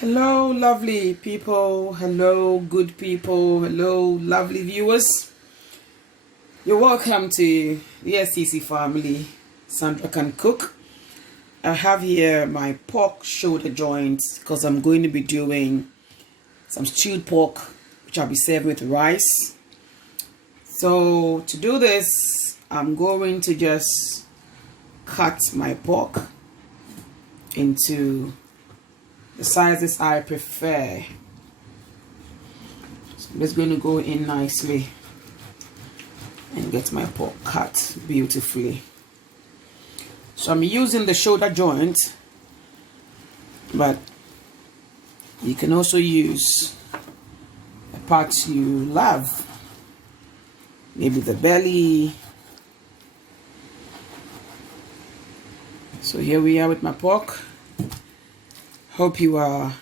Hello, lovely people. Hello, good people. Hello, lovely viewers. You're welcome to the SCC family. Sandra can cook. I have here my pork shoulder joints because I'm going to be doing some stewed pork, which I'll be serving with rice. So to do this, I'm going to just cut my pork into the sizes I prefer. So I'm just going to go in nicely and get my pork cut beautifully. So I'm using the shoulder joint, but you can also use the parts you love, maybe the belly. So here we are with my pork. Hope you are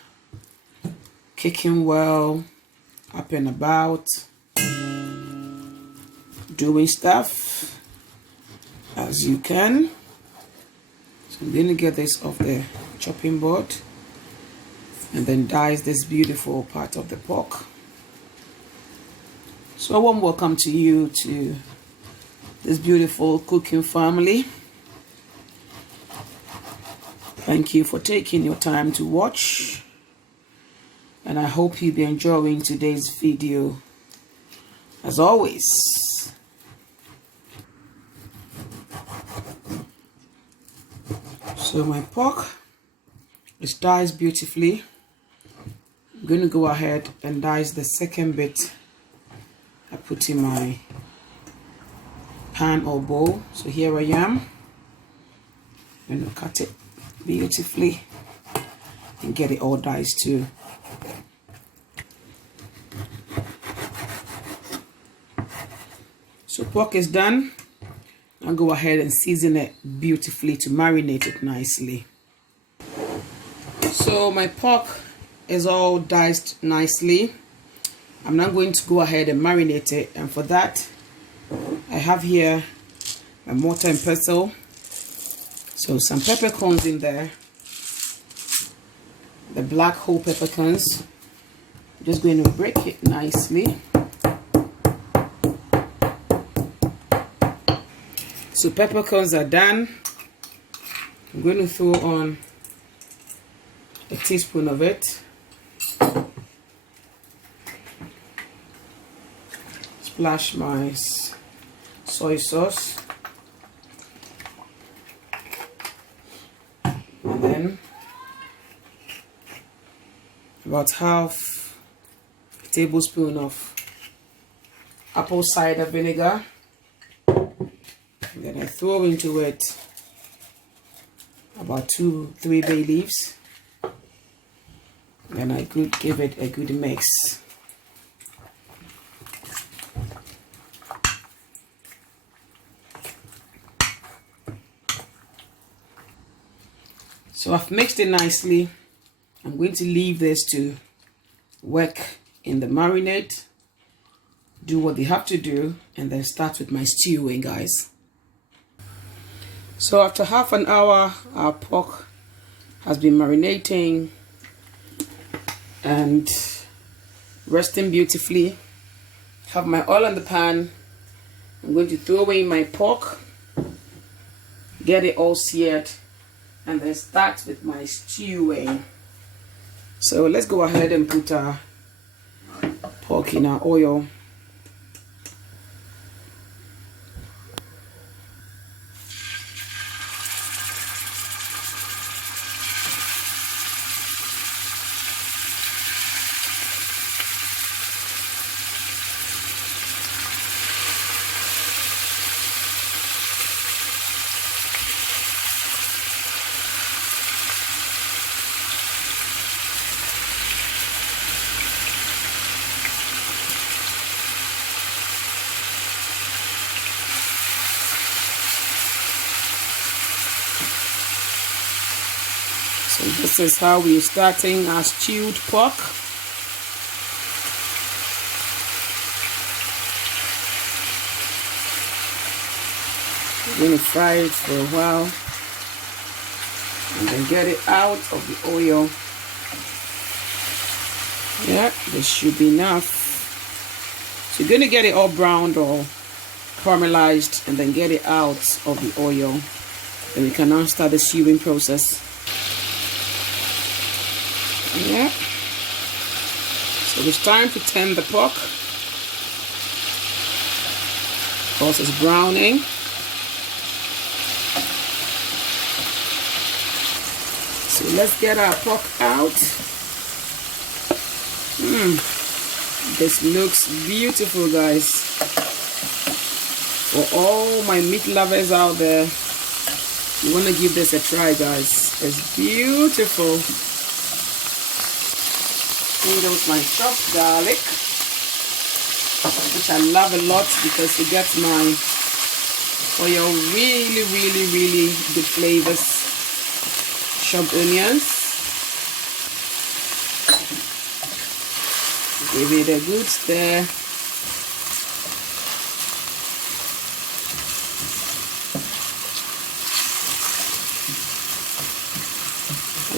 kicking well, up and about, doing stuff as you can. So I'm going to get this off the chopping board and then dice this beautiful part of the pork. So a warm welcome to you, to this beautiful cooking family. Thank you for taking your time to watch, and I hope you'll be enjoying today's video as always. So my pork is diced beautifully. I'm going to go ahead and dice the second bit I put in my pan or bowl. So here I am. I'm going to cut it beautifully and get it all diced too. So pork is done. I'll go ahead and season it beautifully to marinate it nicely. So my pork is all diced nicely. I'm now going to go ahead and marinate it, and for that I have here a mortar and pestle. So some peppercorns in there, the black whole peppercorns. I'm just going to break it nicely. So peppercorns are done. I'm going to throw on a teaspoon of it. Splash my soy sauce. And then about half a tablespoon of apple cider vinegar. And then I throw into it about 2-3 bay leaves. And I could give it a good mix. So I've mixed it nicely. I'm going to leave this to work in the marinade, do what they have to do, and then start with my stewing, guys. So after half an hour, our pork has been marinating and resting beautifully. Have my oil in the pan. I'm going to throw away my pork, get it all seared, and then start with my stewing. So let's go ahead and put our pork in our oil. So this is how we're starting our stewed pork. We're going to fry it for a while and then get it out of the oil Yeah, this should be enough. So you're going to get it all browned or caramelized and then get it out of the oil. Then we can now start the stewing process. Yeah. So it's time to turn the pork. Of course, it's browning. So let's get our pork out. This looks beautiful, guys. For all my meat lovers out there, you want to give this a try, guys. It's beautiful. Here goes my chopped garlic, which I love a lot because it gets my oil really good flavors. Chopped onions. Give it a good stir.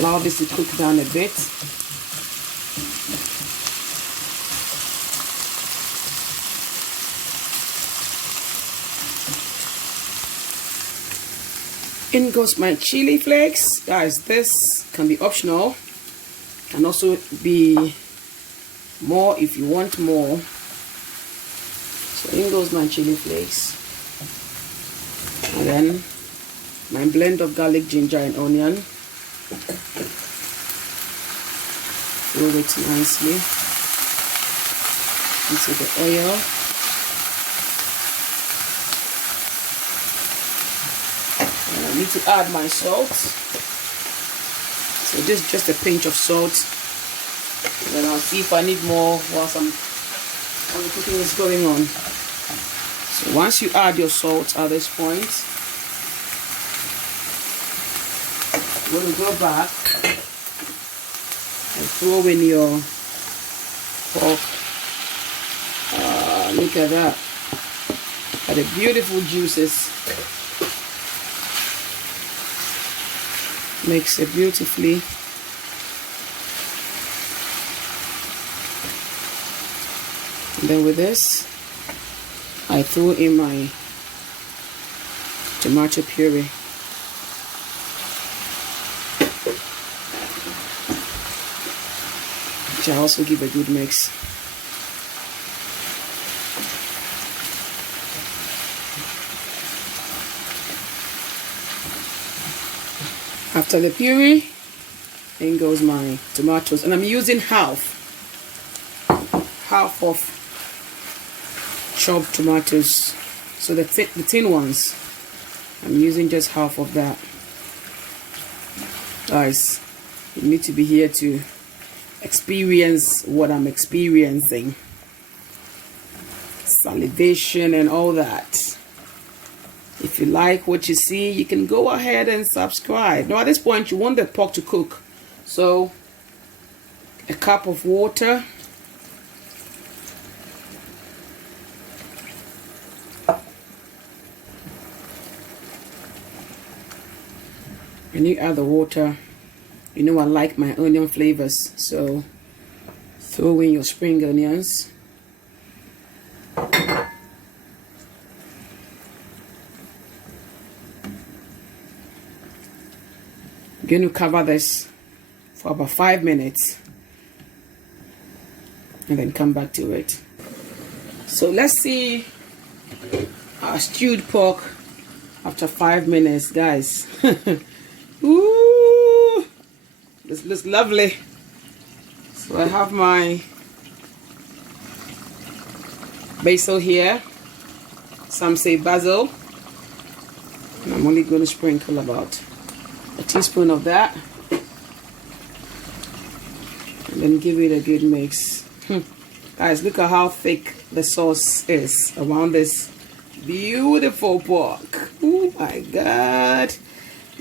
Allow this to cook down a bit. In goes my chili flakes. Guys, this can be optional. Can also be more if you want more. So in goes my chili flakes. And then my blend of garlic, ginger and onion. Roll it nicely into the oil. I need to add my salt. So this is just a pinch of salt. And then I'll see if I need more while the cooking is going on. So once you add your salt at this point, you're going to go back and throw in your pork. Look at that. At the beautiful juices. Mix it beautifully. And then with this, I throw in my tomato puree. Which I also give a good mix. After the puree, in goes my tomatoes, and I'm using half of chopped tomatoes. So the thin ones, I'm using just half of that. Guys, you need to be here to experience what I'm experiencing. Salivation and all that. If you like what you see, you can go ahead and subscribe. Now at this point, you want the pork to cook. So, a cup of water. When you add the water, you know I like my onion flavors. So, throw in your spring onions. I'm going to cover this for about 5 minutes and then come back to it. So let's see our stewed pork after 5 minutes, guys. Ooh, this looks lovely. So I have my basil here. Some say basil. And I'm only going to sprinkle about a teaspoon of that, and then give it a good mix. Guys, look at how thick the sauce is around this beautiful pork. Oh my god.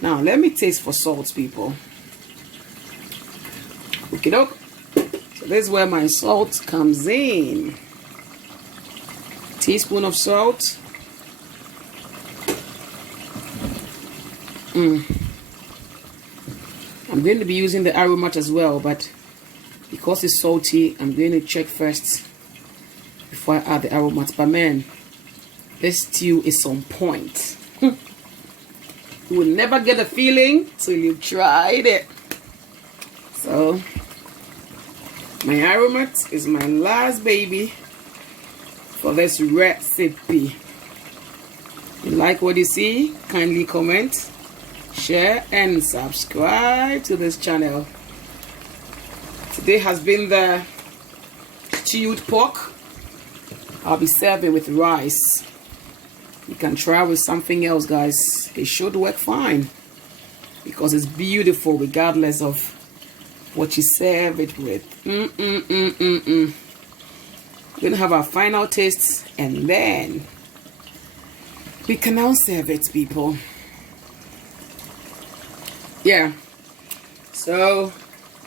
Now let me taste for salt, people. Okay, doke. So this is where my salt comes in. Teaspoon of salt. I'm going to be using the AROMAT as well, but Because it's salty, I'm going to check first before I add the aromat. But man, this stew is on point. You will never get a feeling till you've tried it. So my aromat is my last baby for this recipe. You like what you see? Kindly comment, share, and subscribe to this channel. Today has been the stewed pork. I'll be serving with rice. You can try with something else, guys. It should work fine because it's beautiful regardless of what you serve it with. We're gonna have our final taste and then we can now serve it, people. Yeah. So,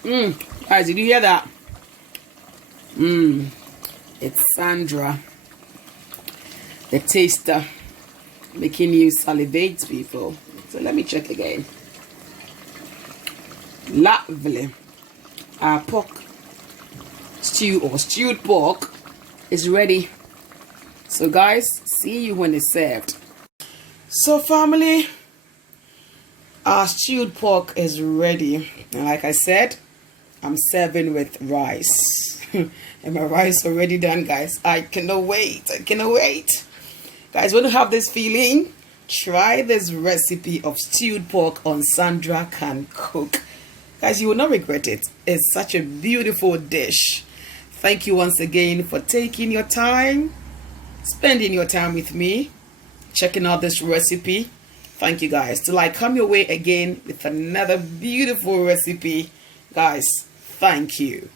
guys, did you hear that? It's Sandra, the taster, making you salivate, people. So let me check again. Lovely. Our pork stew or stewed pork is ready. So guys, see you when it's served. So family, our stewed pork is ready. And like I said, I'm serving with rice. And my rice already done, guys. I cannot wait. I cannot wait. Guys, when you have this feeling, try this recipe of stewed pork on Sandra Can Cook. Guys, you will not regret it. It's such a beautiful dish. Thank you once again for taking your time, spending your time with me, checking out this recipe. Thank you, guys. Till I come your way again with another beautiful recipe. Guys, thank you.